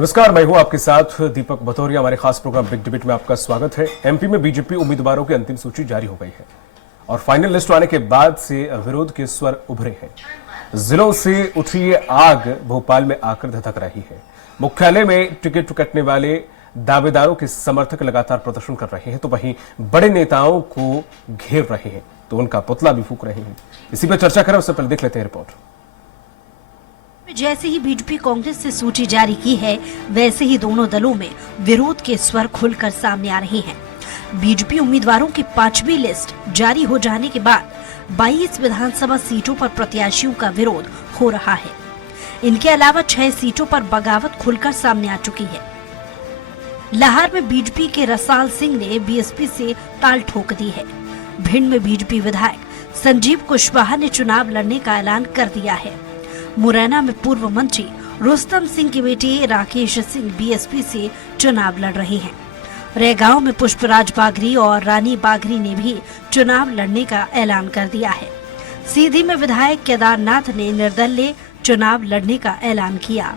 नमस्कार, मैं हूं आपके साथ दीपक भतौरिया। हमारे खास प्रोग्राम बिग डिबेट में आपका स्वागत है। एमपी में बीजेपी उम्मीदवारों की अंतिम सूची जारी हो गई है और फाइनल लिस्ट आने के बाद से विरोध के स्वर उभरे हैं। जिलों से उठी ये आग भोपाल में आकर धधक रही है। मुख्यालय में टिकट कटने वाले दावेदारों के समर्थक लगातार प्रदर्शन कर रहे हैं, तो वहीं बड़े नेताओं को घेर रहे हैं, तो उनका पुतला भी फूंक रहे हैं। इसी पर चर्चा करें उससे पहले देख लेते हैं रिपोर्ट। जैसे ही बीजेपी कांग्रेस से सूची जारी की है, वैसे ही दोनों दलों में विरोध के स्वर खुलकर सामने आ रहे हैं। बीजेपी उम्मीदवारों की 5वीं लिस्ट जारी हो जाने के बाद 22 विधानसभा सीटों पर प्रत्याशियों का विरोध हो रहा है। इनके अलावा 6 सीटों पर बगावत खुलकर सामने आ चुकी है। लाहौर में बीजेपी के रसाल सिंह ने बीएसपी से ताल ठोक दी है। भिंड में बीजेपी विधायक संजीव कुशवाहा ने चुनाव लड़ने का ऐलान कर दिया है। मुरैना में पूर्व मंत्री रुस्तम सिंह के बेटे राकेश सिंह बीएसपी से चुनाव लड़ रहे हैं। रेगांव में पुष्पराज बागरी और रानी बागरी ने भी चुनाव लड़ने का ऐलान कर दिया है। सीधी में विधायक केदारनाथ ने निर्दलीय चुनाव लड़ने का ऐलान किया।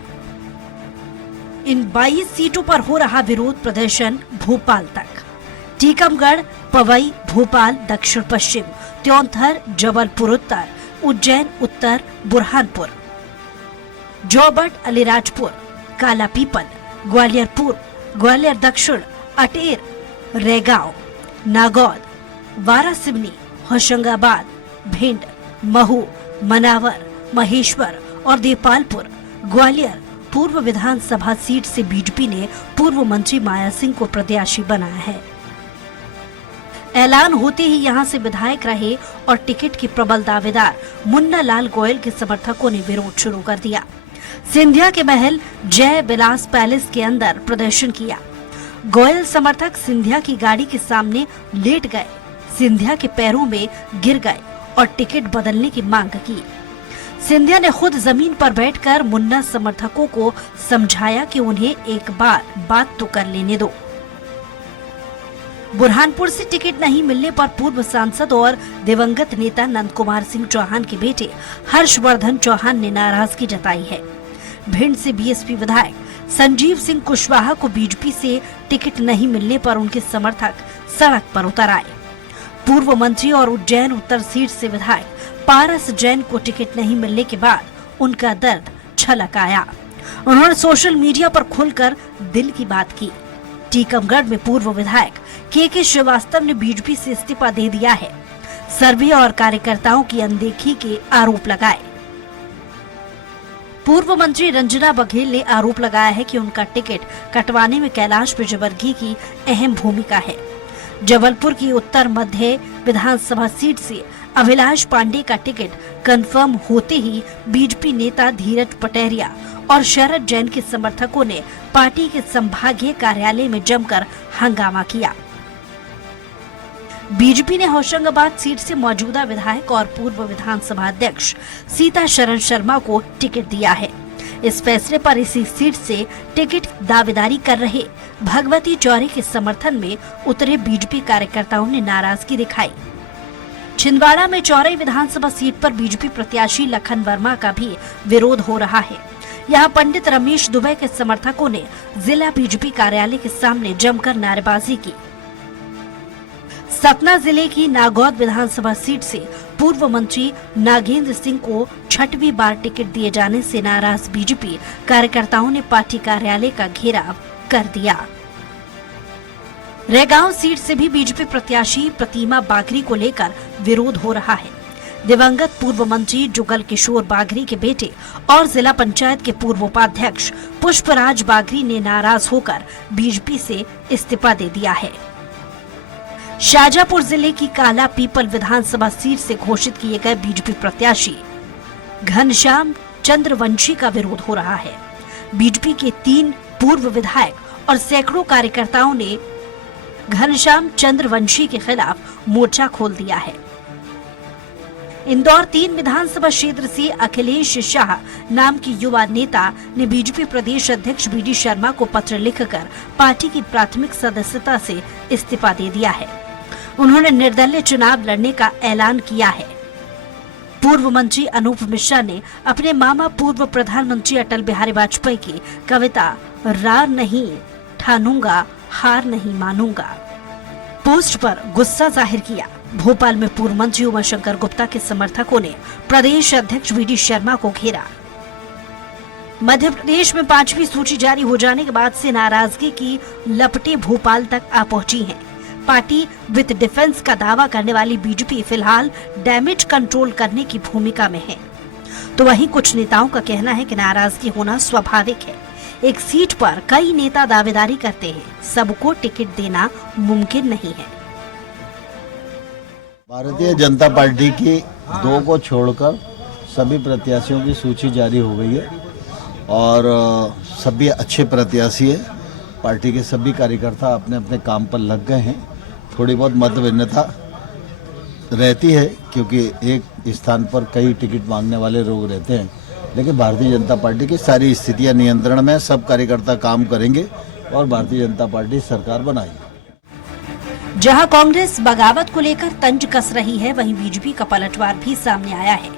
इन 22 सीटों पर हो रहा विरोध प्रदर्शन भोपाल तक। टीकमगढ़, पवई, भोपाल दक्षिण पश्चिम, त्योंथर, जबलपुर उत्तर, उज्जैन उत्तर, बुरहानपुर, जोबट, अलीराजपुर, काला पीपल, ग्वालियर पूर्व, ग्वालियर दक्षिण, अटेर, रेगांव, नागौद, वारासिवनी, होशंगाबाद, भिंड, महू, मनावर, महेश्वर और देपालपुर, ग्वालियर पूर्व विधानसभा सीट से बीजेपी ने पूर्व मंत्री माया सिंह को प्रत्याशी बनाया है। ऐलान होते ही यहां से विधायक रहे और टिकट के प्रबल दावेदार मुन्ना लाल गोयल के समर्थकों ने विरोध शुरू कर दिया। सिंधिया के महल जय विलास पैलेस के अंदर प्रदर्शन किया। गोयल समर्थक सिंधिया की गाड़ी के सामने लेट गए, सिंधिया के पैरों में गिर गए और टिकट बदलने की मांग की। सिंधिया ने खुद जमीन पर बैठकर मुन्ना समर्थकों को समझाया कि उन्हें एक बार बात तो कर लेने दो। बुरहानपुर से टिकट नहीं मिलने पर पूर्व सांसद और दिवंगत नेता नंद कुमार सिंह चौहान के बेटे हर्षवर्धन चौहान ने नाराजगी जताई है। भिंड से बीएसपी विधायक संजीव सिंह कुशवाहा को बीजेपी से टिकट नहीं मिलने पर उनके समर्थक सड़क पर उतर आए। पूर्व मंत्री और उज्जैन उत्तर सीट से विधायक पारस जैन को टिकट नहीं मिलने के बाद उनका दर्द छलक आया। उन्होंने सोशल मीडिया पर खुलकर दिल की बात की। टीकमगढ़ में पूर्व विधायक के श्रीवास्तव ने बीजेपी से इस्तीफा दे दिया है। सर्वे और कार्यकर्ताओं की अनदेखी के आरोप लगाए। पूर्व मंत्री रंजना बघेल ने आरोप लगाया है कि उनका टिकट कटवाने में कैलाश विजयवर्गीय की अहम भूमिका है। जबलपुर की उत्तर मध्य विधानसभा सीट से अभिलाष पांडे का टिकट कंफर्म होते ही बीजेपी नेता धीरज पटेरिया और शरद जैन के समर्थकों ने पार्टी के संभागीय कार्यालय में जमकर हंगामा किया। बीजेपी ने होशंगाबाद सीट से मौजूदा विधायक और पूर्व विधानसभा अध्यक्ष सीता शरण शर्मा को टिकट दिया है। इस फैसले पर इसी सीट से टिकट दावेदारी कर रहे भगवती चौरे के समर्थन में उतरे बीजेपी कार्यकर्ताओं ने नाराजगी दिखाई। छिंदवाड़ा में चौरे विधानसभा सीट पर बीजेपी प्रत्याशी लखन वर्मा का भी विरोध हो रहा है। यहाँ पंडित रमेश दुबे के समर्थकों ने जिला बीजेपी कार्यालय के सामने जमकर नारेबाजी की। सतना जिले की नागौद विधानसभा सीट से पूर्व मंत्री नागेंद्र सिंह को 6वीं बार टिकट दिए जाने से नाराज बीजेपी कार्यकर्ताओं ने पार्टी कार्यालय का घेराव कर दिया। रेगांव सीट से भी बीजेपी प्रत्याशी प्रतिमा बागरी को लेकर विरोध हो रहा है। दिवंगत पूर्व मंत्री जुगल किशोर बागरी के बेटे और जिला पंचायत के पूर्व उपाध्यक्ष पुष्पराज बागरी ने नाराज होकर बीजेपी से इस्तीफा दे दिया है। शाजापुर जिले की काला पीपल विधानसभा सीट से घोषित किए गए बीजेपी प्रत्याशी घनश्याम चंद्रवंशी का विरोध हो रहा है। बीजेपी के 3 पूर्व विधायक और सैकड़ों कार्यकर्ताओं ने घनश्याम चंद्रवंशी के खिलाफ मोर्चा खोल दिया है। इंदौर 3 विधानसभा क्षेत्र से अखिलेश शाह नाम के युवा नेता ने बीजेपी प्रदेश अध्यक्ष बीडी शर्मा को पत्र लिखकर पार्टी की प्राथमिक सदस्यता से इस्तीफा दे दिया है। उन्होंने निर्दलीय चुनाव लड़ने का ऐलान किया है। पूर्व मंत्री अनूप मिश्रा ने अपने मामा पूर्व प्रधानमंत्री अटल बिहारी वाजपेयी की कविता रार नहीं ठानूंगा, हार नहीं मानूंगा। पोस्ट पर गुस्सा जाहिर किया। भोपाल में पूर्व मंत्री उमाशंकर गुप्ता के समर्थकों ने प्रदेश अध्यक्ष वीडी शर्मा को घेरा। मध्य प्रदेश में 5वीं सूची जारी हो जाने के बाद से नाराजगी की लपटें भोपाल तक आ पहुंची हैं। पार्टी विद डिफेंस का दावा करने वाली बीजेपी फिलहाल डैमेज कंट्रोल करने की भूमिका में है, तो वहीं कुछ नेताओं का कहना है कि नाराजगी होना स्वाभाविक है। एक सीट पर कई नेता दावेदारी करते हैं, सबको टिकट देना मुमकिन नहीं है। भारतीय जनता पार्टी की 2 को छोड़कर सभी प्रत्याशियों की सूची जारी हो गई है और सभी अच्छे प्रत्याशी है। पार्टी के सभी कार्यकर्ता अपने अपने काम पर लग गए हैं। थोड़ी बहुत मतभिन्नता रहती है क्योंकि एक स्थान पर कई टिकट मांगने वाले लोग रहते हैं, लेकिन भारतीय जनता पार्टी की सारी स्थितियां नियंत्रण में, सब कार्यकर्ता काम करेंगे और भारतीय जनता पार्टी सरकार बनाएगी। जहां कांग्रेस बगावत को लेकर तंज कस रही है, वहीं बीजेपी का पलटवार भी सामने आया है।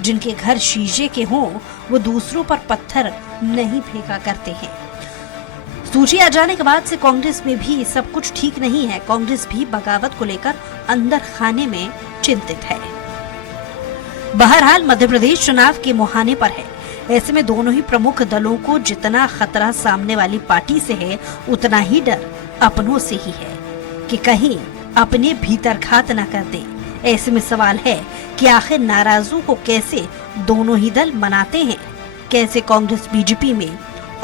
जिनके घर शीशे के हों वो दूसरों पर पत्थर नहीं फेंका करते हैं। सूची आ जाने के बाद से कांग्रेस में भी सब कुछ ठीक नहीं है। कांग्रेस भी बगावत को लेकर अंदर खाने में चिंतित है। बहरहाल मध्य प्रदेश चुनाव के मुहाने पर है। ऐसे में दोनों ही प्रमुख दलों को जितना खतरा सामने वाली पार्टी से है, उतना ही डर अपनों से ही है कि कहीं अपने भीतर घात न कर दे। ऐसे में सवाल है कि आखिर नाराजों को कैसे दोनों ही दल मनाते हैं, कैसे कांग्रेस बीजेपी में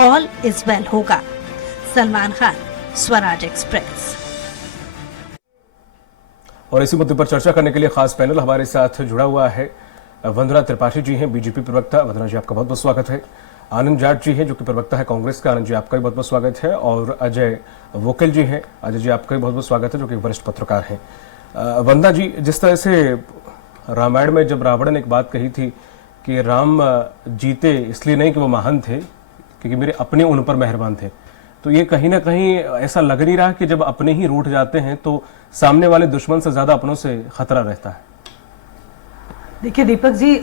ऑल इज वेल होगा। सलमान खान, स्वराज एक्सप्रेस। और इसी मुद्दे पर चर्चा करने के लिए खास पैनल हमारे साथ जुड़ा हुआ है। वंदना त्रिपाठी जी हैं, बीजेपी प्रवक्ता। वंदना जी, आपका बहुत बहुत स्वागत है। आनंद जाट जी हैं, जो कि प्रवक्ता है कांग्रेस का। आनंद जी, आपका भी बहुत बहुत स्वागत है। और अजय वोकल जी हैं। अजय जी, आपका भी बहुत बहुत स्वागत है, जो कि वरिष्ठ पत्रकार हैं। वंदना जी, जिस तरह से रामायण में जब रावण ने एक बात कही थी कि राम जीते इसलिए नहीं कि वो महान थे, क्योंकि मेरे अपने उन पर मेहरबान थे, तो ये कहीं ना कहीं ऐसा लग नहीं रहा कि जब अपने ही रूठ जाते हैं तो सामने वाले दुश्मन से ज्यादा अपनों से खतरा रहता है? देखिए दीपक जी,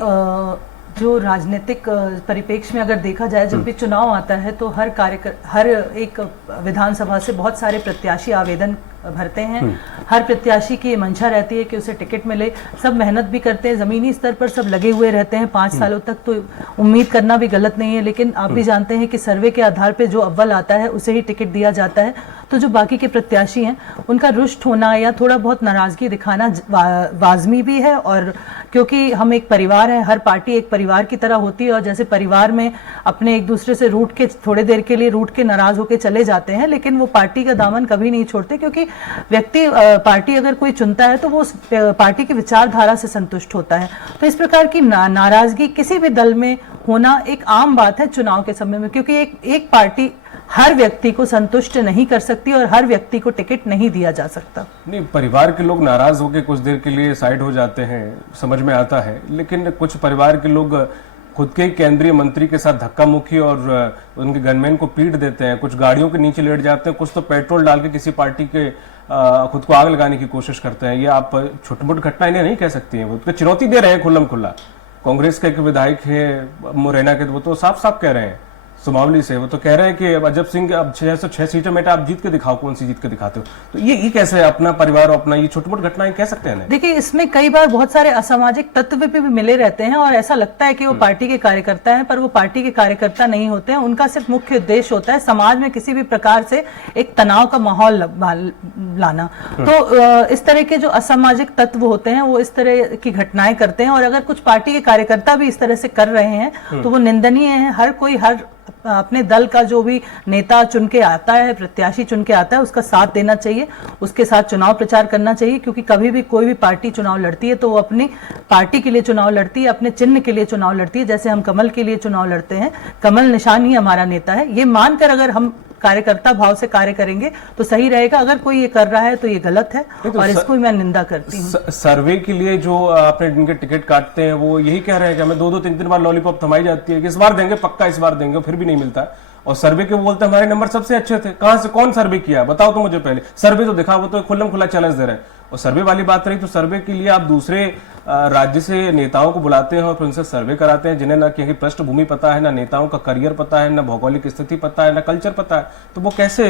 जो राजनीतिक परिप्रेक्ष्य में अगर देखा जाए, जब भी चुनाव आता है तो हर एक विधानसभा से बहुत सारे प्रत्याशी आवेदन भरते हैं। हर प्रत्याशी की ये मंशा रहती है कि उसे टिकट मिले। सब मेहनत भी करते हैं, जमीनी स्तर पर सब लगे हुए रहते हैं 5 सालों तक, तो उम्मीद करना भी गलत नहीं है। लेकिन आप भी जानते हैं कि सर्वे के आधार पे जो अव्वल आता है उसे ही टिकट दिया जाता है। तो जो बाकी के प्रत्याशी हैं उनका रुष्ट होना या थोड़ा बहुत नाराजगी दिखाना वाजमी भी है। और क्योंकि हम एक परिवार है, हर पार्टी एक परिवार की तरह होती है, और जैसे परिवार में अपने एक दूसरे से रूठ के थोड़े देर के लिए रूठ के नाराज होकर चले जाते हैं, लेकिन वो पार्टी का दामन कभी नहीं छोड़ते। क्योंकि व्यक्ति पार्टी अगर कोई चुनता है तो वो उस पार्टी की विचारधारा से संतुष्ट होता है। तो इस प्रकार की नाराजगी किसी भी दल में होना एक आम बात है चुनाव के समय में, क्योंकि एक पार्टी हर व्यक्ति को संतुष्ट नहीं कर सकती और हर व्यक्ति को टिकट नहीं दिया जा सकता। नहीं, परिवार के लोग नाराज होकर कुछ देर के लिए साइड हो जाते हैं, समझ में आता है, लेकिन कुछ परिवार के लोग खुद के केंद्रीय मंत्री के साथ धक्का मुक्की और उनके गनमैन को पीट देते हैं, कुछ गाड़ियों के नीचे लेट जाते हैं, कुछ तो पेट्रोल डाल के किसी पार्टी के खुद को आग लगाने की कोशिश करते हैं। ये आप छोटी मोटी घटना इन्हें नहीं कह सकती हैं, वो तो चुनौती दे रहे हैं खुल्लम खुल्ला। कांग्रेस का एक विधायक है मुरैना के, वो तो साफ साफ कह रहे हैं सुमावली से, वो तो कह रहे हैं कि अजब सिंह अब 606 सीटें में आप जीत के दिखाओ, कौन सी जीत के दिखाते हो। तो ये कैसे अपना परिवार और अपना ये छोटी मोटी घटनाएं कह सकते हैं? देखिए, इसमें कई बार बहुत सारे असामाजिक तत्व भी मिले रहते हैं और ऐसा लगता है कि वो पार्टी के कार्यकर्ता हैं, पर वो पार्टी के कार्यकर्ता नहीं होते हैं। उनका सिर्फ मुख्य उद्देश्य होता है समाज में किसी भी प्रकार से एक तनाव का माहौल लाना। तो इस तरह के जो असामाजिक तत्व होते हैं वो इस तरह की घटनाएं करते हैं, और अगर कुछ पार्टी के कार्यकर्ता भी इस तरह से कर रहे हैं तो वो निंदनीय है। हर कोई अपने दल का जो भी नेता चुन के आता है, प्रत्याशी चुन के आता है, उसका साथ देना चाहिए, उसके साथ चुनाव प्रचार करना चाहिए। क्योंकि कभी भी कोई भी पार्टी चुनाव लड़ती है तो वो अपनी पार्टी के लिए चुनाव लड़ती है, अपने चिन्ह के लिए चुनाव लड़ती है। जैसे हम कमल के लिए चुनाव लड़ते हैं, कमल निशान ही हमारा नेता है। ये मानकर अगर हम कार्यकर्ता भाव से कार्य करेंगे तो सही रहेगा। अगर कोई ये कर रहा है तो ये गलत है और इसको मैं निंदा करती हूँ। सर्वे के लिए जो आपने जिनके टिकट काटते हैं वो यही कह रहे हैं कि हमें 2-3 बार लॉलीपॉप थमाई जाती है कि इस बार देंगे, पक्का इस बार देंगे, फिर भी नहीं मिलता। और सर्वे के बोलते हैं हमारे नंबर सबसे अच्छे थे। कहां से, कौन सर्वे किया बताओ तो मुझे पहले, सर्वे तो दिखा, वो तो खुल्लम खुला चैलेंज दे रहे हैं। और सर्वे वाली बात रही तो सर्वे के लिए आप दूसरे राज्य से नेताओं को बुलाते हैं और फिर उनसे सर्वे कराते हैं, जिन्हें ना कहीं पृष्ठभूमि पता है, ना नेताओं का करियर पता है, ना भौगोलिक स्थिति पता है, ना कल्चर पता है, तो वो कैसे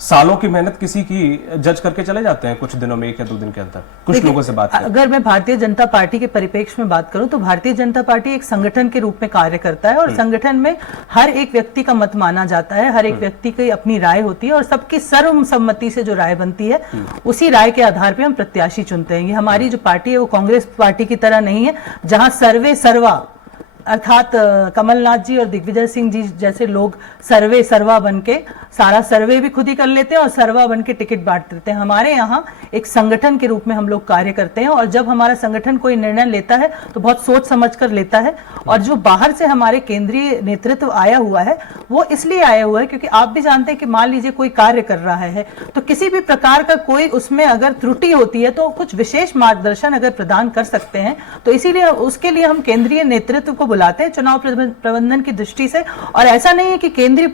सालों की मेहनत किसी की जज करके चले जाते हैं कुछ दिनों में, 1 या 2 दिन के अंदर? कुछ लोगों से बात करें। अगर मैं भारतीय जनता पार्टी के परिप्रेक्ष्य में बात करूं तो भारतीय जनता पार्टी एक संगठन के रूप में कार्य करता है और संगठन में हर एक व्यक्ति का मत माना जाता है, हर एक व्यक्ति की अपनी राय होती है और सबकी सर्वसम्मति से जो राय बनती है उसी राय के आधार पर हम प्रत्याशी चुनते हैं। ये हमारी जो पार्टी है वो कांग्रेस पार्टी की तरह नहीं है जहां सर्वे सर्वा अर्थात कमलनाथ जी और दिग्विजय सिंह जी जैसे लोग सर्वे सर्वा बनके सारा सर्वे भी खुद ही कर लेते हैं और सर्वा बनके टिकट बांट देते हैं। हमारे यहाँ एक संगठन के रूप में हम लोग कार्य करते हैं और जब हमारा संगठन कोई निर्णय लेता है तो बहुत सोच समझ कर लेता है। और जो बाहर से हमारे केंद्रीय नेतृत्व आया हुआ है वो इसलिए आया हुआ है क्योंकि आप भी जानते हैं कि मान लीजिए कोई कार्य कर रहा है तो किसी भी प्रकार का कोई उसमें अगर त्रुटि होती है तो कुछ विशेष मार्गदर्शन अगर प्रदान कर सकते हैं तो इसीलिए उसके लिए हम केंद्रीय नेतृत्व को बुलाते हैं चुनाव प्रबंधन की दृष्टि से। और ऐसा नहीं है कि केंद्रीय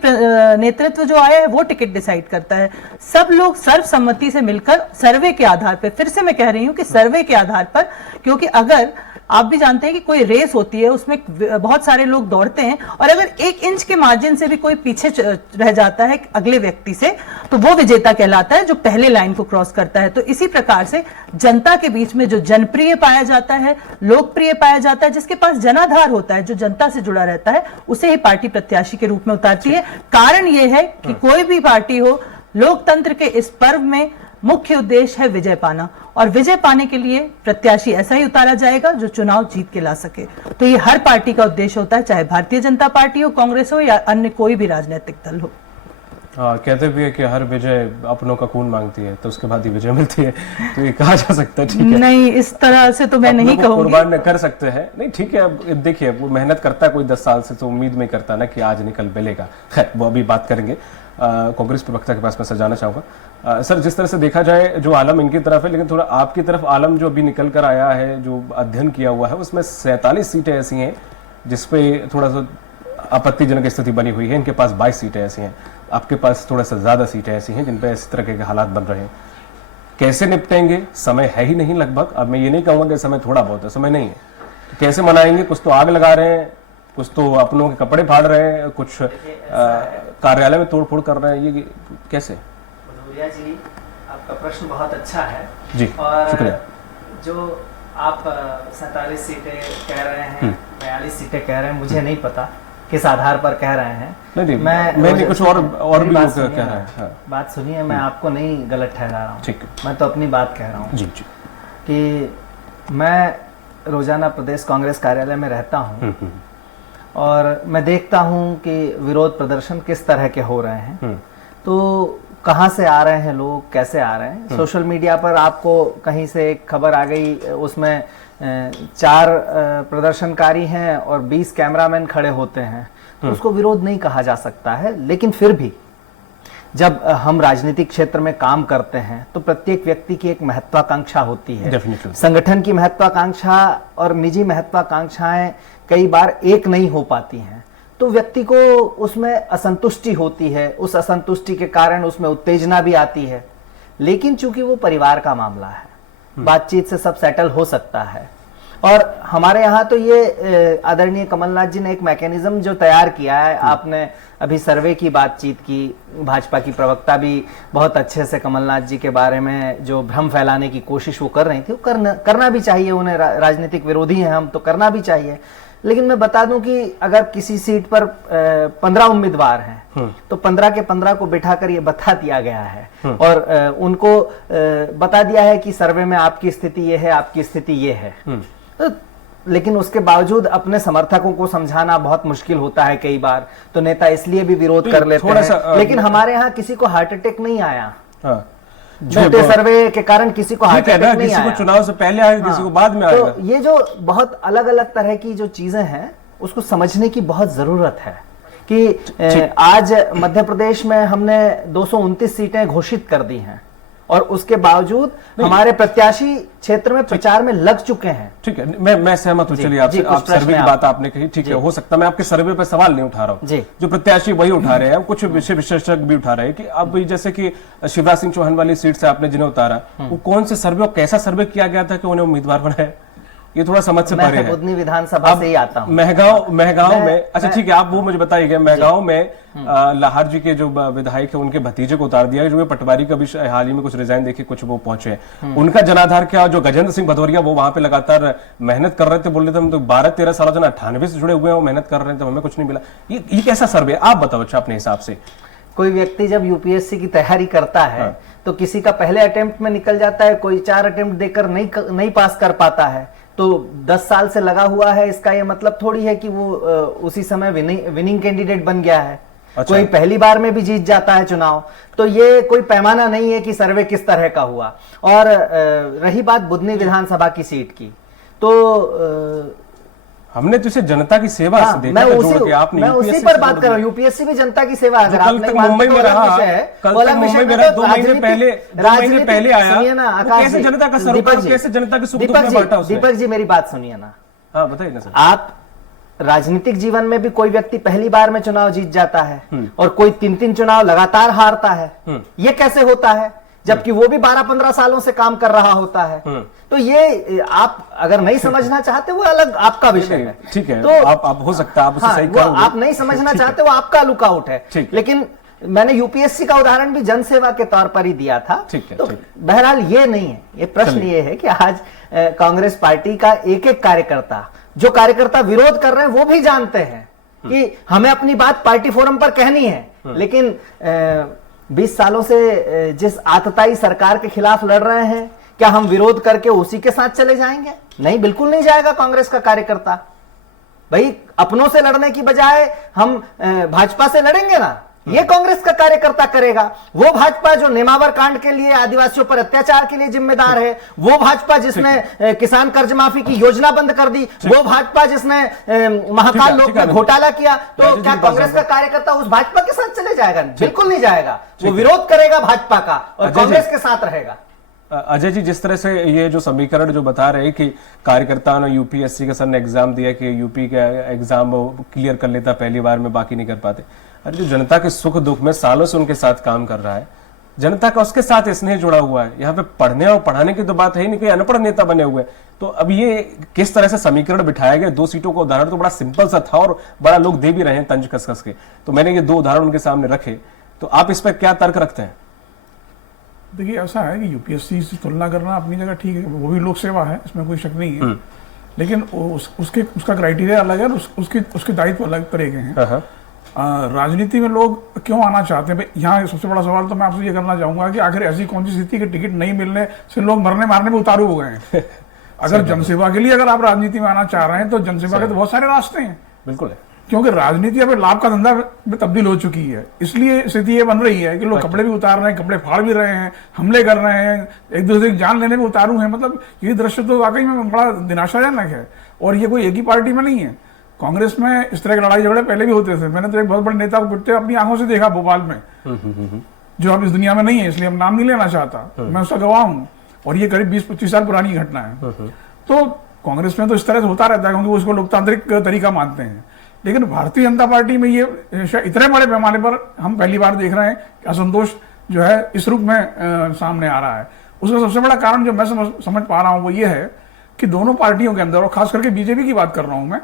नेतृत्व जो आया है वो टिकट डिसाइड करता है, सब लोग सर्वसम्मति से मिलकर सर्वे के आधार पर, फिर से मैं कह रही हूं कि सर्वे के आधार पर, क्योंकि अगर आप भी जानते हैं कि कोई रेस होती है उसमें बहुत सारे लोग दौड़ते हैं और अगर 1 इंच के मार्जिन से भी कोई पीछे रह जाता है अगले व्यक्ति से तो वो विजेता कहलाता है जो पहले लाइन को क्रॉस करता है। तो इसी प्रकार से जनता के बीच में जो जनप्रिय पाया जाता है, लोकप्रिय पाया जाता है, जिसके पास जनाधार होता है, जो जनता से जुड़ा रहता है, उसे ही पार्टी प्रत्याशी के रूप में उतारती है। कारण ये है कि कोई भी पार्टी हो, लोकतंत्र के इस पर्व में मुख्य उद्देश्य है विजय पाना और विजय पाने के लिए प्रत्याशी ऐसा ही उतारा जाएगा जो चुनाव जीत के ला सके। तो ये हर पार्टी का उद्देश्य होता है, चाहे भारतीय जनता पार्टी हो, कांग्रेस हो या अन्य कोई भी राजनीतिक दल हो। कहते भी है कि हर विजय अपनों का खून मांगती है तो उसके बाद ही विजय मिलती है, तो ये कहा जा सकता है। ठीक है, नहीं इस तरह से तो मैं नहीं कहूंगी। कुर्बान कर सकते हैं, नहीं ठीक है। अब देखिए वो मेहनत करता है कोई 10 साल से तो उम्मीद में करता ना कि आज निकल मिलेगा। खैर वो अभी बात करेंगे। कांग्रेस प्रवक्ता के पास मैं सर जाना चाहूंगा। सर जिस तरह से देखा जाए जो आलम इनकी तरफ है, लेकिन थोड़ा आपकी तरफ आलम जो अभी निकल कर आया है, जो अध्ययन किया हुआ है, उसमें 47 सीटें ऐसी हैं जिसपे थोड़ा सा आपत्तिजनक स्थिति बनी हुई है। इनके पास 22 सीटें ऐसी हैं, आपके पास थोड़ा सा ज्यादा सीटें ऐसी हैं जिन पे इस तरह के हालात बन रहे हैं। कैसे निपटेंगे? समय है ही नहीं लगभग। अब मैं ये नहीं कहूंगा कि समय थोड़ा बहुत है, समय नहीं है। तो कैसे मनाएंगे? कुछ तो आग लगा रहे हैं, कुछ तो अपनों के कपड़े फाड़ रहे हैं, कुछ कार्यालय में तोड़फोड़ कर रहे हैं। ये कैसे? भदौरिया जी, आपका प्रश्न बहुत अच्छा है जी, और शुक्रिया। जो आप 47 सीटें कह रहे हैं, 42 सीटें कह रहे हैं, मुझे नहीं पता किस आधार पर कह रहे हैं। नहीं, मैं कुछ और भी लोग कह रहे हैं। हाँ। बात सुनिए, मैं आपको नहीं गलत ठहरा रहा हूँ, ठीक है, मैं तो अपनी बात कह रहा हूँ जी जी। कि मैं रोजाना प्रदेश कांग्रेस कार्यालय में रहता हूँ और मैं देखता हूँ कि विरोध प्रदर्शन किस तरह के हो रहे हैं। तो कहाँ से आ रहे हैं लोग, कैसे आ रहे हैं? सोशल मीडिया पर आपको कहीं से एक खबर आ गई, उसमें 4 प्रदर्शनकारी हैं और 20 कैमरामैन खड़े होते हैं, तो उसको विरोध नहीं कहा जा सकता है। लेकिन फिर भी जब हम राजनीतिक क्षेत्र में काम करते हैं तो प्रत्येक व्यक्ति की एक महत्वाकांक्षा होती है। संगठन की महत्वाकांक्षा और निजी महत्वाकांक्षाएं कई बार एक नहीं हो पाती हैं, तो व्यक्ति को उसमें असंतुष्टि होती है, उस असंतुष्टि के कारण उसमें उत्तेजना भी आती है। लेकिन चूंकि वो परिवार का मामला है, बातचीत से सब सेटल हो सकता है। और हमारे यहाँ तो ये आदरणीय कमलनाथ जी ने एक मैकेनिज्म जो तैयार किया है, आपने अभी सर्वे की बातचीत की, भाजपा की प्रवक्ता भी बहुत अच्छे से कमलनाथ जी के बारे में जो भ्रम फैलाने की कोशिश वो कर रही थी, वो करना भी चाहिए, उन्हें राजनीतिक विरोधी हैं हम तो करना भी चाहिए। लेकिन मैं बता दूं कि अगर किसी सीट पर 15 उम्मीदवार हैं तो 15 के 15 को बिठाकर ये बता दिया गया है और उनको बता दिया है कि सर्वे में आपकी स्थिति ये है, आपकी स्थिति ये है। तो लेकिन उसके बावजूद अपने समर्थकों को समझाना बहुत मुश्किल होता है कई बार, तो नेता इसलिए भी विरोध कर लेते हैं। लेकिन हमारे यहाँ किसी को हार्ट अटैक नहीं आया, झूठे सर्वे के कारण किसी को हार्ट अटैक नहीं आया। किसी को चुनाव से पहले आएगा, किसी को बाद में आएगा। तो ये जो बहुत अलग अलग तरह की जो चीजें हैं उसको समझने की बहुत जरूरत है कि आज मध्य प्रदेश में हमने 229 सीटें घोषित कर दी हैं और उसके बावजूद हमारे प्रत्याशी क्षेत्र में प्रचार में लग चुके हैं। ठीक है, मैं सहमत हूँ। चलिए आपसे, आप सर्वे की बात आपने कही, ठीक है, हो सकता है मैं आपके सर्वे पे सवाल नहीं उठा रहा हूँ, जो प्रत्याशी वही उठा रहे हैं, कुछ विषय विशेषज्ञ भी उठा रहे हैं कि अब जैसे कि शिवराज सिंह चौहान वाली सीट से आपने जिन्हें उतारा, वो कौन से सर्वे और कैसा सर्वे किया गया था कि उन्हें उम्मीदवार बनाया? ये थोड़ा समझ से परे मैं है। बुधनी विधानसभा से ही आता हूँ। महगांव में अच्छा मैं- ठीक है, आप वो मुझे बताइए, महगांव में लाहर जी के जो विधायक है उनके भतीजे को उतार दिया, जो पटवारी का भी हाल ही में कुछ रिजाइन देके कुछ वो पहुंचे हैं, उनका जनाधार क्या, जो गजेंद्र सिंह भदौरिया वो वहां पे लगातार मेहनत कर रहे थे, बोल रहे थे हम तो 12-13 साल 98 से जुड़े हुए हैं, वो मेहनत कर रहे हैं, तो हमें कुछ नहीं मिला। ये कैसा सर्वे, आप बताओ अच्छा अपने हिसाब से। कोई व्यक्ति जब यूपीएससी की तैयारी करता है तो किसी का पहले अटेम्प्ट में निकल जाता है, कोई 4 अटेम्प्ट देकर नहीं पास कर पाता है, तो 10 साल से लगा हुआ है, इसका ये मतलब थोड़ी है कि वो उसी समय विनिंग कैंडिडेट बन गया है। अच्छा। कोई पहली बार में भी जीत जाता है चुनाव, तो ये कोई पैमाना नहीं है कि सर्वे किस तरह का हुआ। और रही बात बुधनी विधानसभा की सीट की, तो हमने तो इसे जनता की सेवा से देखा मैं था उसी जोड़ के, आपने मैं उसी UPSC पर से बात जोड़ कर रहा हूँ। दिया। यूपीएससी भी जनता की सेवा, अगर जो आप कल नहीं तक मानते मुंबई तो में अलग रहा, विषय है। कल वो अलग तक विषय मुंबई में है, रहा, तो 2 महीने पहले आया, राजनीतिक वो सुनिए ना कैसे आकाश जी, जनता का सरोकार, कैसे जनता के सुख दुख में बांटा उसने? दीपक जी मेरी बात सुनिए ना। हाँ बताइए ना सर। आप राजनीतिक जीवन में भी कोई व्यक्ति पहली बार में चुनाव जीत जाता है और कोई 3-3 चुनाव लगातार हारता है, ये कैसे होता है, जबकि वो भी 12-15 सालों से काम कर रहा होता है। तो ये आप अगर नहीं समझना चाहते वो अलग आपका विषय है, ठीक है, तो आप हो सकता है आप उसे हाँ, सही वो करोगे। आप नहीं समझना चाहते वो आपका लुकआउट है। ठीक है। लेकिन मैंने यूपीएससी का उदाहरण भी जनसेवा के तौर पर ही दिया था। ठीक है, तो ठीक। बहरहाल ये नहीं है, ये प्रश्न ये है कि आज कांग्रेस पार्टी का एक एक कार्यकर्ता, जो कार्यकर्ता विरोध कर रहे हैं वो भी जानते हैं कि हमें अपनी बात पार्टी फोरम पर कहनी है, लेकिन 20 सालों से जिस आतताई सरकार के खिलाफ लड़ रहे हैं, क्या हम विरोध करके उसी के साथ चले जाएंगे? नहीं, बिल्कुल नहीं जाएगा कांग्रेस का कार्यकर्ता। भाई अपनों से लड़ने की बजाय हम भाजपा से लड़ेंगे ना, ये कांग्रेस का कार्यकर्ता करेगा। वो भाजपा जो नेमावर कांड के लिए, आदिवासियों पर अत्याचार के लिए जिम्मेदार है, वो भाजपा जिसने किसान कर्ज माफी की योजना बंद कर दी, वो भाजपा जिसने महाकाल लोक में घोटाला किया, तो क्या कांग्रेस का कार्यकर्ता उस भाजपा के साथ चले जाएगा? बिल्कुल नहीं जाएगा। वो विरोध करेगा भाजपा का और कांग्रेस के साथ रहेगा। अजय जी, जिस तरह से ये जो समीकरण जो बता रहे हैं कि कार्यकर्ताओं ने यूपीएससी का सर ने एग्जाम दिया कि यूपी का एग्जाम क्लियर कर लेता पहली बार में, बाकी नहीं कर पाते। अरे जो जनता के सुख दुख में सालों से उनके साथ काम कर रहा है, जनता का उसके साथ स्नेह जुड़ा हुआ है। यहाँ पे पढ़ने और पढ़ाने की तो बात है ही नहीं, कोई अनपढ़ नेता बने हुए। तो अब ये किस तरह से समीकरण बिठाया गया, 2 सीटों का उदाहरण तो बड़ा सिंपल सा था और बड़ा लोग दे भी रहे हैं तंज कस कस के। तो मैंने ये 2 उदाहरण उनके सामने रखे, तो आप इस पर क्या तर्क रखते हैं? देखिए ऐसा है कि यूपीएससी से तुलना करना अपनी जगह ठीक है, वो भी लोक सेवा है, इसमें कोई शक नहीं है, लेकिन उसका क्राइटेरिया अलग है, उसके दायित्व अलग तरह के हैं। राजनीति में लोग क्यों आना चाहते हैं? यहाँ सबसे बड़ा सवाल तो मैं आपसे ये करना चाहूंगा कि आखिर ऐसी कौन सी स्थिति की टिकट नहीं मिलने से लोग मरने मारने में उतारू हो गए हैं? अगर जनसेवा के लिए अगर आप राजनीति में आना चाह रहे हैं तो जनसेवा के तो बहुत सारे रास्ते हैं। बिल्कुल है, क्योंकि राजनीति अब लाभ का धंधा में तब्दील हो चुकी है, इसलिए स्थिति ये बन रही है कि लोग कपड़े भी उतार रहे हैं, कपड़े फाड़ भी रहे हैं, हमले कर रहे हैं, एक दूसरे की जान लेने में उतारू हैं। मतलब ये दृश्य तो वाकई में बड़ा निराशाजनक है। और ये कोई एक ही पार्टी में नहीं है, कांग्रेस में इस तरह के लड़ाई झगड़े पहले भी होते थे। मैंने तो एक बहुत बड़े नेता को पिटते अपनी आंखों से देखा भोपाल में, जो अब इस दुनिया में नहीं है, इसलिए हम नाम नहीं लेना चाहता, मैं उसका गवाह हूँ। और ये करीब 20-25 साल पुरानी घटना है। तो कांग्रेस में तो इस तरह से होता रहता है, क्योंकि वो उसको लोकतांत्रिक तरीका मानते हैं। लेकिन भारतीय जनता पार्टी में ये इतने बड़े पैमाने पर हम पहली बार देख रहे हैं कि असंतोष जो है इस रूप में सामने आ रहा है। उसका सबसे बड़ा कारण जो मैं समझ पा रहा हूँ वो ये है कि दोनों पार्टियों के अंदर, और खास करके बीजेपी की बात कर रहा हूं मैं,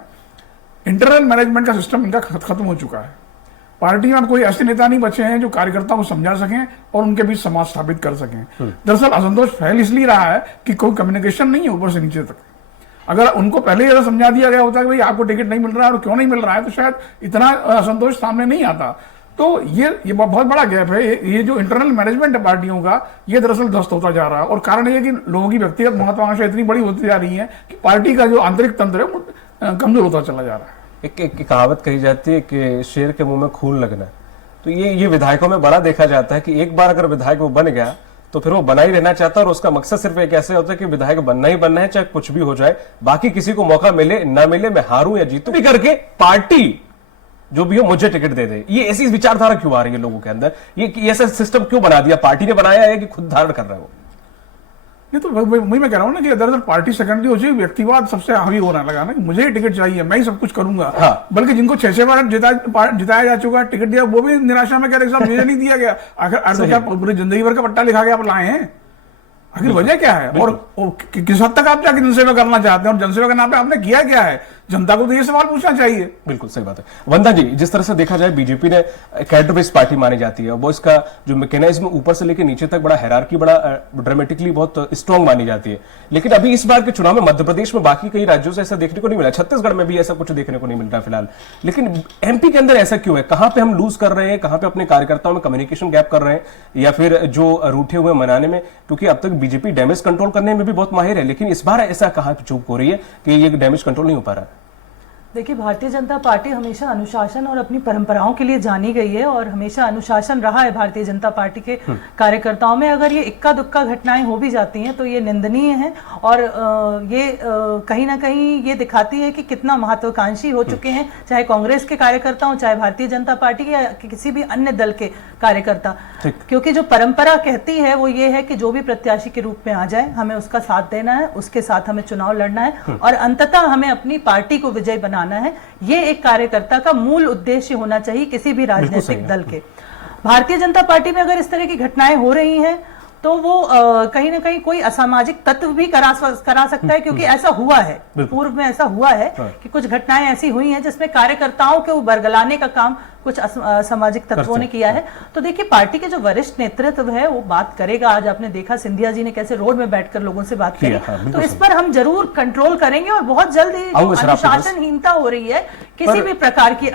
इंटरनल मैनेजमेंट का सिस्टम इनका खत्म हो चुका है। पार्टी में अब कोई ऐसे नेता नहीं बचे हैं जो कार्यकर्ताओं को समझा सकें और उनके बीच समाज स्थापित कर सकें। दरअसल असंतोष फैल इसलिए रहा है कि कोई कम्युनिकेशन नहीं है ऊपर से नीचे तक। अगर उनको पहले ही समझा दिया गया होता कि भाई आपको टिकट नहीं मिल रहा है और क्यों नहीं मिल रहा है, तो शायद इतना असंतोष सामने नहीं आता। तो ये बहुत बड़ा गैप है। ये जो इंटरनल मैनेजमेंट है पार्टियों का, ये दरअसल ध्वस्त होता जा रहा है। और कारण ये कि लोगों की व्यक्तिगत महत्वाकांक्षा इतनी बड़ी होती जा रही है कि पार्टी का जो आंतरिक तंत्र है वो कमजोर होता चला जा रहा है। एक कहावत कही जाती है कि शेर के मुंह में खून लगना। तो ये विधायकों में बड़ा देखा जाता है कि एक बार अगर विधायक वो बन गया तो फिर वो बना ही रहना चाहता है, और उसका मकसद सिर्फ एक ऐसे होता है कि विधायक बनना ही बनना है, चाहे कुछ भी हो जाए, बाकी किसी को मौका मिले ना मिले, मैं हारूं या जीतूं भी करके पार्टी जो भी हो मुझे टिकट दे दे। ये ऐसी विचारधारा क्यों आ रही है लोगों के अंदर? ये ऐसा सिस्टम क्यों बना दिया? पार्टी ने बनाया है कि खुद धारण कर रहे हो? ये तो वही मैं कह रहा हूँ ना कि दरअसल पार्टी सेकेंडरी हो जाए, व्यक्तिवाद सबसे हावी होने लगा ना कि मुझे ही टिकट चाहिए, मैं ही सब कुछ करूंगा। हाँ। बल्कि जिनको 6 बार जिताया जा चुका, टिकट दिया, वो भी निराशा में कह रहे साहब मुझे नहीं दिया गया। आखिर क्या पूरी जिंदगी भर का पट्टा लिखा के आप लाए हैं? आखिर वजह क्या है, और किस हद तक आप जाके जनसेवा करना चाहते हैं, और जनसेवा के नाम पे आपने किया क्या है, जनता को तो ये सवाल पूछना चाहिए। बिल्कुल सही बात है। वंदना जी, जिस तरह से देखा जाए बीजेपी ने कैडर बेस्ड पार्टी मानी जाती है, वो इसका जो मैकेनिज्म ऊपर से लेकर नीचे तक बड़ा हायरार्की, बड़ा ड्रामेटिकली बहुत स्ट्रांग मानी जाती है। लेकिन अभी इस बार के चुनाव में मध्य प्रदेश में बाकी कई राज्यों से ऐसा देखने को नहीं मिला, छत्तीसगढ़ में भी ऐसा कुछ देखने को नहीं मिल रहा फिलहाल। लेकिन एमपी के अंदर ऐसा क्यों है? कहां पे हम लूज कर रहे हैं, कहां पे अपने कार्यकर्ताओं में कम्युनिकेशन गैप कर रहे हैं, या फिर जो रूठे हुए मनाने में? क्योंकि अब तक बीजेपी डैमेज कंट्रोल करने में भी बहुत माहिर है, लेकिन इस बार ऐसा कहां चूक हो रही है कि ये डैमेज कंट्रोल नहीं हो पा रहा है? देखिए, भारतीय जनता पार्टी हमेशा अनुशासन और अपनी परंपराओं के लिए जानी गई है, और हमेशा अनुशासन रहा है भारतीय जनता पार्टी के कार्यकर्ताओं में। अगर ये इक्का दुक्का घटनाएं हो भी जाती हैं तो ये निंदनीय है, और ये कहीं ना कहीं ये दिखाती है कि कितना महत्वाकांक्षी हो चुके हैं, चाहे कांग्रेस के कार्यकर्ता हो, चाहे भारतीय जनता पार्टी के या किसी भी अन्य दल के कार्यकर्ता। क्योंकि जो परंपरा कहती है वो ये है कि जो भी प्रत्याशी के रूप में आ जाए, हमें उसका साथ देना है, उसके साथ हमें चुनाव लड़ना है, और अंततः हमें अपनी पार्टी को विजय बनाना है। ये एक कार्यकर्ता का मूल उद्देश्य होना चाहिए किसी भी राजनीतिक दल के। भारतीय जनता पार्टी में अगर इस तरह की घटनाएं हो रही हैं तो वो कहीं ना कहीं कोई असामाजिक तत्व भी करा सकता है, क्योंकि ऐसा हुआ है, पूर्व में ऐसा हुआ है कि कुछ घटनाएं ऐसी हुई हैं जिसमें कार्यकर्ताओं को बरगलाने का काम कुछ असामाजिक तत्वों ने किया है। तो देखिए, पार्टी के जो वरिष्ठ नेतृत्व है वो बात करेगा। आज आपने देखा सिंधिया जी ने कैसे रोड में बैठकर लोगों से बात करी, तो इस पर हम जरूर कंट्रोल करेंगे, और बहुत जल्द ही अनुशासनहीनता हो रही है किसी भी प्रकार की,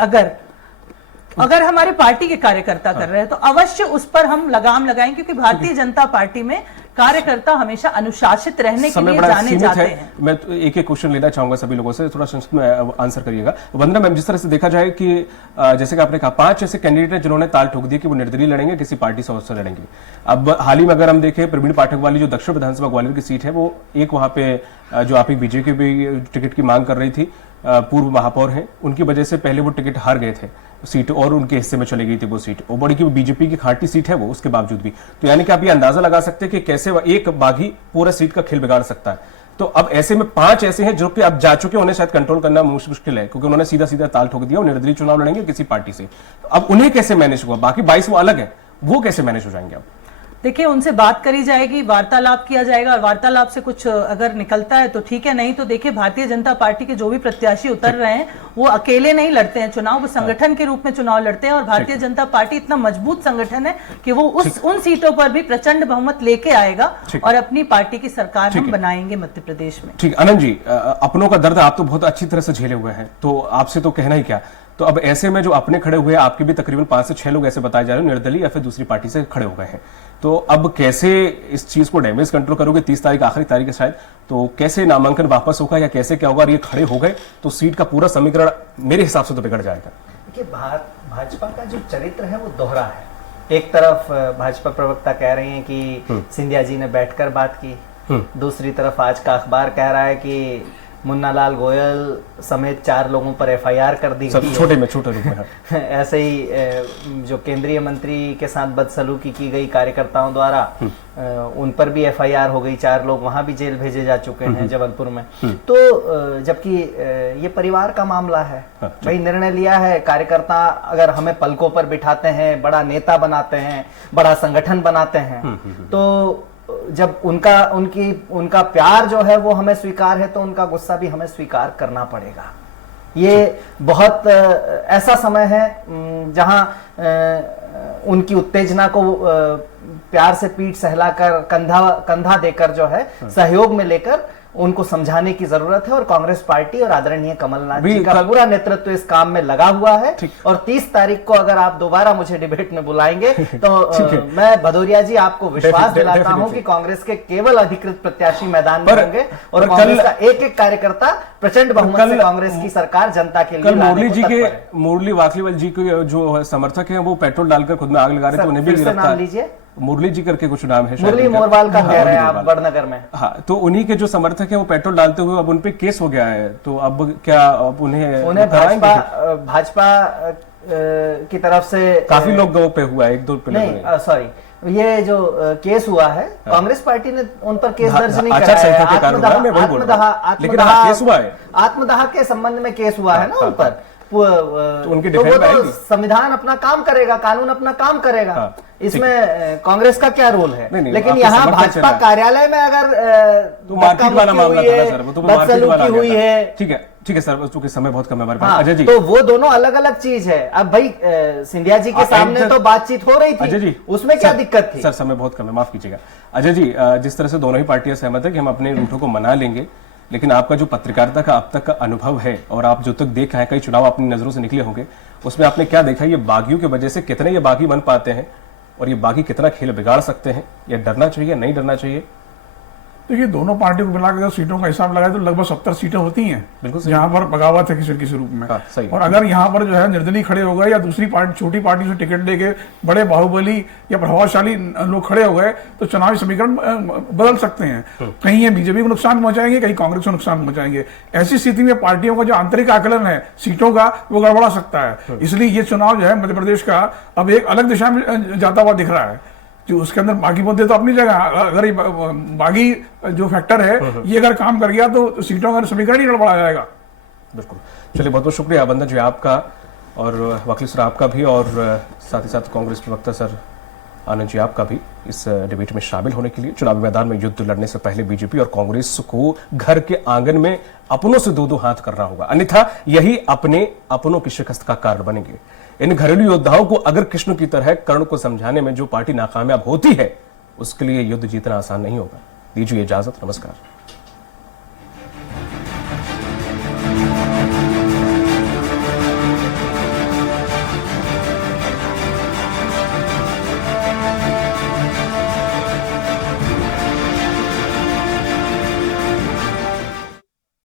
अगर हमारे पार्टी के कार्यकर्ता कर रहे हैं तो अवश्य उस पर हम लगाम लगाएं, क्योंकि भारतीय जनता पार्टी में कार्यकर्ता हमेशा अनुशासित रहने के लिए जाने जाते हैं। मैं तो एक क्वेश्चन लेना चाहूंगा सभी लोगों से, थोड़ा संक्षिप्त में आंसर करिएगा। वंदना मैम, जिस तरह से देखा जाए कि जैसे कि आपने कहा 5 ऐसे कैंडिडेट हैं जिन्होंने ताल ठोक दी कि वो निर्दलीय लड़ेंगे, किसी पार्टी से लड़ेंगे। अब हाल ही में अगर हम देखें, प्रवीण पाठक वाली जो दक्षिण विधानसभा ग्वालियर की सीट है, वो एक वहां पे जो आपकी बीजेपी भी टिकट की मांग कर रही थी, पूर्व महापौर हैं, उनकी वजह से पहले वो टिकट हार गए थे सीट, और उनके हिस्से में चली गई थी वो सीट, और बड़ी की बीजेपी की खाटी सीट है वो, उसके बावजूद भी। तो यानी कि आप ये अंदाजा लगा सकते हैं कि कैसे एक बागी पूरा सीट का खेल बिगाड़ सकता है। तो अब ऐसे में 5 ऐसे हैं जो कि अब जा चुके, उन्हें शायद कंट्रोल करना मुश्किल है, क्योंकि उन्होंने सीधा सीधा ताल ठोक दिया, और निर्दलीय चुनाव लड़ेंगे किसी पार्टी से। तो अब उन्हें कैसे मैनेज हुआ? बाकी 22 वो अलग है, वो कैसे मैनेज हो जाएंगे? अब देखिए, उनसे बात करी जाएगी, वार्तालाप किया जाएगा, और वार्तालाप से कुछ अगर निकलता है तो ठीक है, नहीं तो देखिए, भारतीय जनता पार्टी के जो भी प्रत्याशी उतर रहे हैं वो अकेले नहीं लड़ते हैं चुनाव, वो संगठन के रूप में चुनाव लड़ते हैं, और भारतीय जनता पार्टी इतना मजबूत संगठन है कि वो उन सीटों पर भी प्रचंड बहुमत लेके आएगा, और अपनी पार्टी की सरकार हम बनाएंगे मध्य प्रदेश में। ठीक, आनंद जी, अपनों का दर्द आप तो बहुत अच्छी तरह से झेले हुए हैं, तो आपसे तो कहना ही क्या। तो अब ऐसे में जो अपने खड़े हुए, आपके भी तकरीबन 5 से 6 लोग ऐसे बताए जा रहे हैं निर्दलीय या फिर दूसरी पार्टी से खड़े हो गए हैं, तो अब कैसे इस चीज को डैमेज कंट्रोल करोगे? 30 तारीख आखिरी तारीख है शायद, तो कैसे नामांकन वापस होगा, या कैसे क्या होगा? ये खड़े हो गए तो सीट का पूरा समीकरण मेरे हिसाब से तो बिगड़ जाएगा। देखिए, भाजपा का जो चरित्र है वो दोहरा है। एक तरफ भाजपा प्रवक्ता कह रहे हैं कि सिंधिया जी ने बैठकर बात की, दूसरी तरफ आज का अखबार कह रहा है कि मुन्ना लाल गोयल समेत 4 लोगों पर एफआईआर कर दी गई, छोटे रूप में ऐसे ही जो केंद्रीय मंत्री के साथ बदसलूकी की गई कार्यकर्ताओं द्वारा, उन पर भी एफआईआर हो गई, 4 लोग वहां भी जेल भेजे जा चुके हैं जबलपुर में। तो जबकि ये परिवार का मामला है, भाई निर्णय लिया है, कार्यकर्ता अगर हमें पलकों पर बिठाते हैं, बड़ा नेता बनाते हैं, बड़ा संगठन बनाते हैं, तो जब उनका प्यार जो है वो हमें स्वीकार है, तो उनका गुस्सा भी हमें स्वीकार करना पड़ेगा। ये बहुत ऐसा समय है जहां उनकी उत्तेजना को प्यार से पीठ सहलाकर, कंधा देकर जो है सहयोग में लेकर उनको समझाने की जरूरत है, और कांग्रेस पार्टी और आदरणीय कमलनाथ जी का पूरा नेतृत्व इस काम में लगा हुआ है। और 30 तारीख को अगर आप दोबारा मुझे डिबेट में बुलाएंगे तो मैं भदौरिया जी आपको विश्वास दिलाता हूं कि कांग्रेस के केवल अधिकृत प्रत्याशी मैदान में होंगे, और कांग्रेस का एक कार्यकर्ता प्रचंड बहुमत से कांग्रेस की सरकार जनता के लिए। मुरली वाकलीवाल जी के जो समर्थक है वो पेट्रोल डालकर खुद में आग लगा रहे थे, उन्हें भी गिरफ्तार लीजिए। मुरली जी करके कुछ नाम है, मुरली मोरवाल का कह रहे हैं आप, बड़नगर में। हाँ, तो उन्हीं के जो समर्थक हैं वो पेट्रोल डालते हुए अब उन पे केस हो गया है, तो अब क्या अब उन्हें भाजपा की तरफ से काफी लोग गो पे हुआ है, 1-2 पे नहीं, सॉरी, ये जो केस हुआ है, कांग्रेस पार्टी ने उन पर केस दर्ज नहीं कराया है। आत्मदाह के संबंध में केस हुआ है ना उन पर, तो उनकी वो डिफेंस तो आएगी। संविधान अपना काम करेगा, कानून अपना काम करेगा। हाँ, इसमें कांग्रेस का क्या रोल है? नहीं, लेकिन आपके यहाँ समर्थन से भाजपा ना। कार्यालय में अगर तो मारपीट वाला धक्का-मुक्की मामला हुई था ना है, सर, वो तो मारपीट वाला आ बदसलूकी हुई गया है, था। ठीक है चूंकि सर चूंकि समय बहुत कम है हमारे पास। हाँ, अजय जी, तो वो दोनों अलग अलग चीज है। अब भाई सिंधिया जी के सामने तो बातचीत हो रही अजय जी, थी, उसमें क्या सर, दिक्कत थी? सर समय बहुत कम है, माफ कीजिएगा। अजय जी, जिस तरह से दोनों ही पार्टियां सहमत है कि हम अपने रूठों को मना लेंगे, लेकिन आपका जो पत्रकारिता का अब तक का अनुभव है और आप जो तक देख आए, कई चुनाव अपनी नजरों से निकले होंगे, उसमें आपने क्या देखा? ये बागियों की वजह से कितने ये बागी बन पाते हैं और ये बागी कितना खेल बिगाड़ सकते हैं? या डरना चाहिए, नहीं डरना चाहिए? देखिए, दोनों पार्टियों को मिलाकर अगर सीटों का हिसाब लगाए तो लगभग 70 सीटें होती हैं, बिल्कुल सही। जहां पर बगावत है किसी न किसी रूप में। हाँ, सही है। और अगर यहाँ पर जो है निर्दलीय खड़े हो गए या दूसरी पार्टी, छोटी पार्टी से टिकट लेके बड़े बाहुबली या प्रभावशाली लोग खड़े हो गए तो चुनावी समीकरण बदल सकते हैं। कहीं ये बीजेपी को नुकसान पहुंचाएंगे, कहीं कांग्रेस को नुकसान पहुंचाएंगे। ऐसी स्थिति में पार्टियों का जो आंतरिक आकलन है सीटों का, वो गड़बड़ा सकता है। इसलिए ये चुनाव जो है मध्य प्रदेश का अब एक अलग दिशा में जाता हुआ दिख रहा है। जो उसके अंदर बागी मुद्दे तो अपनी जगह, अगर ये बागी जो फैक्टर है ये अगर काम कर गया तो सीटों का समीकरण ही गड़बड़ा जाएगा। बिल्कुल। चलिए, बहुत बहुत शुक्रिया बंदर जी आपका, और वकील सर आपका भी, और साथ ही साथ कांग्रेस प्रवक्ता सर आनंद जी आपका भी इस डिबेट में शामिल होने के लिए। चुनावी मैदान में युद्ध लड़ने से पहले बीजेपी और कांग्रेस को घर के आंगन में अपनों से दो हाथ करना होगा, अन्यथा यही अपनों की शिकस्त का कारण बनेंगे। इन घरेलू योद्धाओं को अगर कृष्ण की तरह कर्ण को समझाने में जो पार्टी नाकामयाब होती है, उसके लिए युद्ध जीतना आसान नहीं होगा। दीजिए इजाजत, नमस्कार।